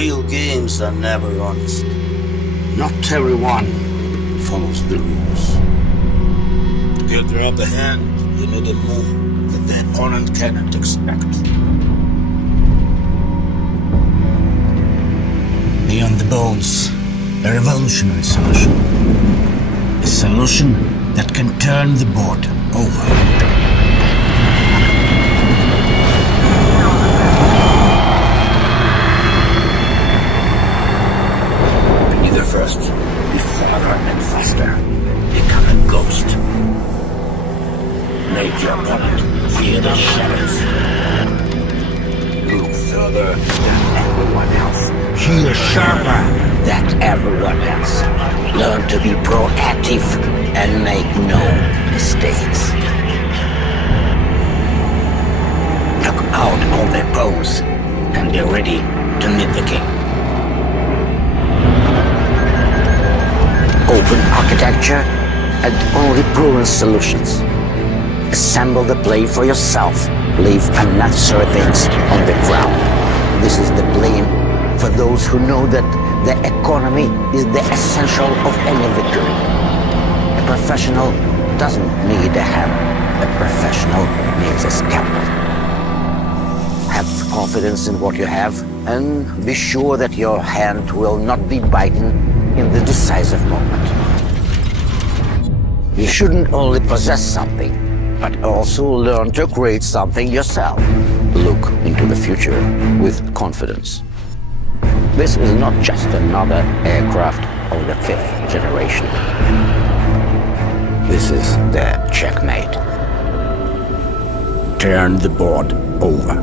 Real games are never honest. Not everyone follows the rules. To get the upper hand, you need a move that the opponent cannot expect. Beyond the bones, a revolutionary solution. A solution that can turn the board over. Be the first, be farther and faster. Become a ghost. Make your opponent fear the shadows. Look further than everyone else. Hear sharper than everyone else. Learn to be proactive and make no mistakes. Knock out all their bones and be ready to meet the king. Open architecture and only proven solutions. Assemble the plane for yourself. Leave unnecessary things on the ground. This is the plane for those who know that the economy is the essential of any victory. A professional doesn't need a hammer. A professional needs a scalpel. Have confidence in what you have and be sure that your hand will not be bitten in the decisive moment. You shouldn't only possess something, but also learn to create something yourself. Look into the future with confidence. This is not just another aircraft of the 5th generation. This is the Checkmate. Turn the board over.